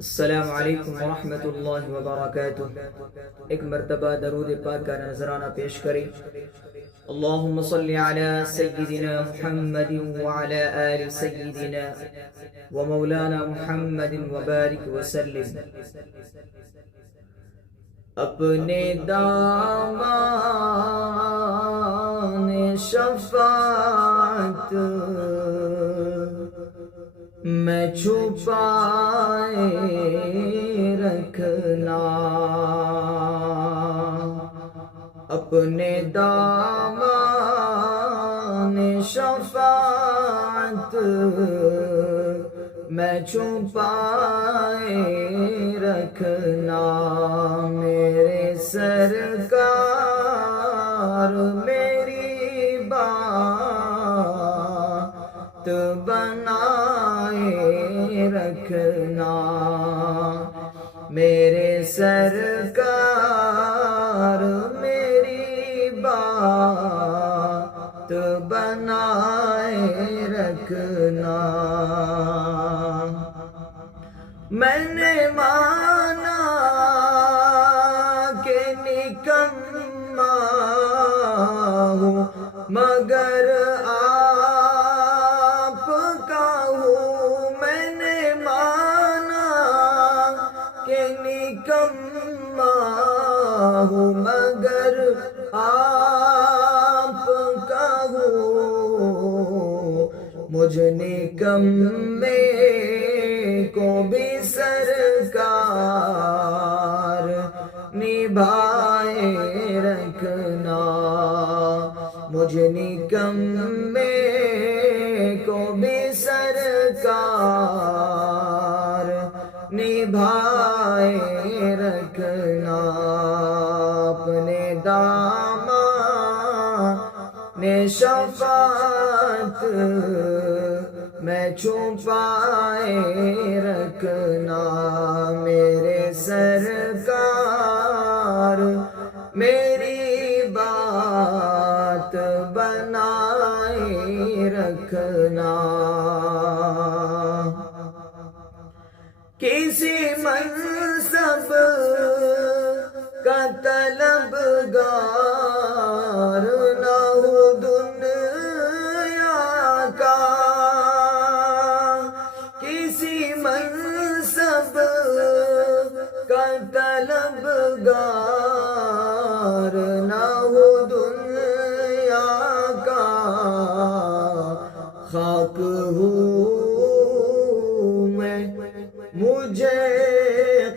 السلام علیکم ورحمۃ اللہ وبرکاتہ۔ ایک مرتبہ درود پاک کا نذرانہ پیش کریں۔ اللہم صلی علی سیدنا محمد وعلی آل سیدنا ومولانا محمد وبارک وسلم۔ اپنے دامان شفاعت میں چھپائے رکھنا، اپنے دامان شفاعت میں چھپائے رکھنا۔ میرے سرکار میری بات بنائے رکھنا، میرے سرکار میری بات بنائے رکھنا۔ میں نے مانا کہ نکما ہوں مگر آپ کا ہوں، میں نے مانا کہ نکما ہوں مگر آپ کا ہوں، مجھ نکمے کو بھی سرکار نبھائے رکھنا، مجھ نکمے کو بھی سرکار نبھائے رکھنا۔ اپنے دامان شفاعت میں چھپائے رکھنا، میرے سرکار میری بات بنائے رکھنا۔ کسی منصب کا طلبگار نہ ہو دنیا کا، کسی منصب کا طلبگار نہ ہو دنیا کا، خاک ہوں میں مجھے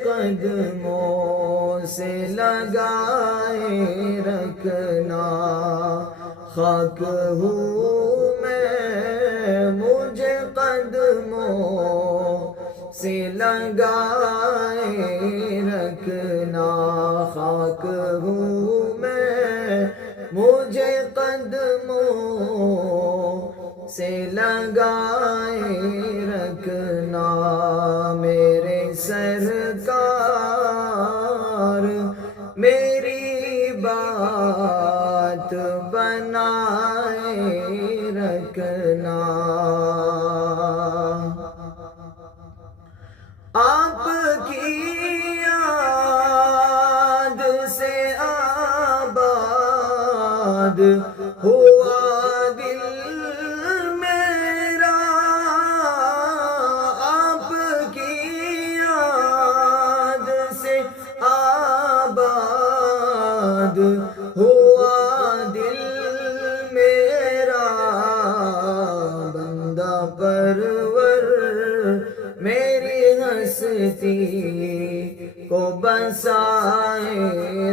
قدموں سے لگائے رکھنا، خاک ہوں میں مجھے قدموں سے لگائے رکھنا، خاک ہوں میں مجھے قدموں سے لگائے رکھنا، میرے سرکار میری بات بنائے رکھنا۔ آپ کی یاد سے آباد ہوا دل میرا، آپ کی یاد سے آباد ہوا دل میرا، بندہ پرور میری ہستی کو بسائے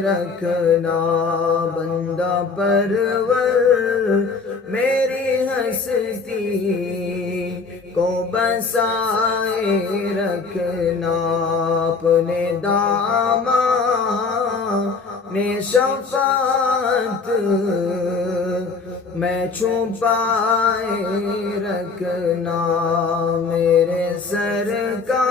رکھنا، بندہ پرور میری ہستی کو بسائے رکھنا، اپنے دامان شفاعت میں چھپائے رکھنا، میرے سرکار